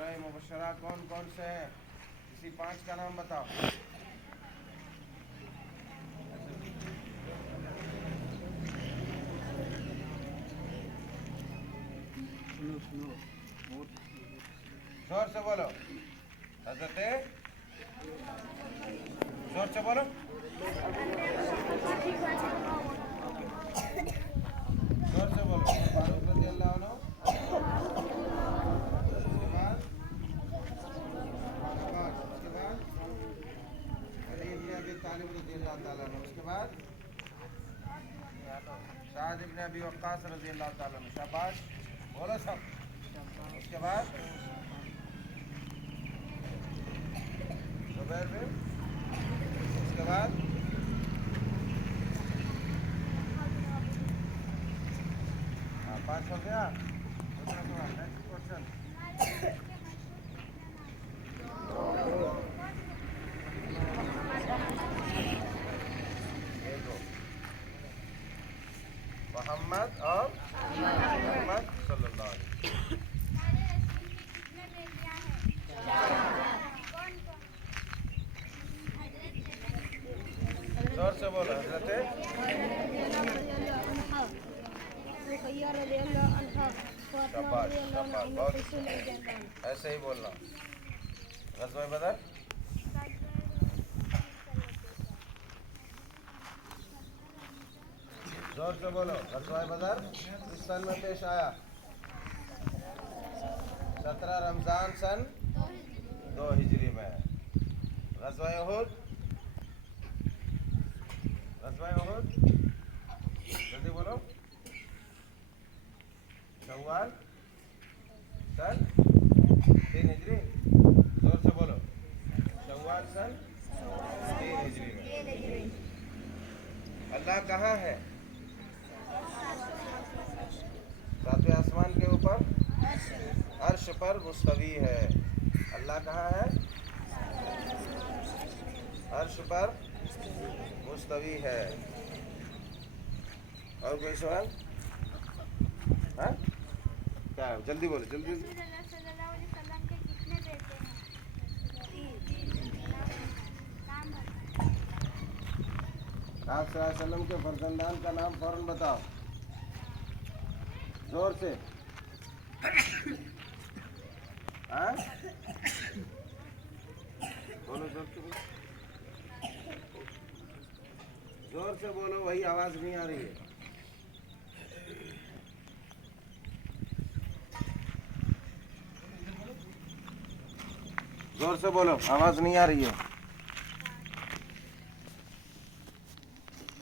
अशरा मुबशरा कौन कौन से हैं? किसी 5 का नाम बताओ। जोर से बोलो। हजरत जोर से बोलो। जोर से बोलो। फारूक रज़ियल्लाहु अन्हु। उसके बाद अब्बास। उसके बाद अली इब्न अबी तालिब रज़ियल्लाहु ताला अन्हु। उसके बाद साद इब्न अबी वक्कास रज़ियल्लाहु ताला अन्हु। शाबाश बोलो सब। उसके बाद जुबैर बिन। उसके बाद हाँ 5 हो गया। दूसरा सवाल नेक्स्ट क्वेश्चन। देखो मोहम्मद और मोहम्मद सल्लल्लाहु अलैहि वसल्लम। जोर से बोलो। हजरत शाबाश शाबाश बहुत ऐसे ही बोलना। ग़ज़वा बदर जोर से बोलो। ग़ज़वा बदर किस सन में पेश आया? 17 रमज़ान सन 2 हिजरी में। ग़ज़वा उहुद जल्दी बोलो। शव्वाल सन 3 हिजरी। जोर से बोलो। शव्वाल सन 3 हिजरी में। अल्लाह कहाँ है? 7वें आसमान के ऊपर अर्श पर मुस्तवी है। अल्लाह कहाँ है? अर्श पर मुस्तवी है। और कोई सवाल? हाँ क्या जल्दी बोलो जल्दी। आप सल्लल्लाहु अलैहि वसल्लम के फर्जंदान का नाम फौरन बताओ जोर से। हाँ बोलो जोर से बोलो। जोर से बोलो वही आवाज नहीं आ रही है। जोर से बोलो आवाज नहीं आ रही है।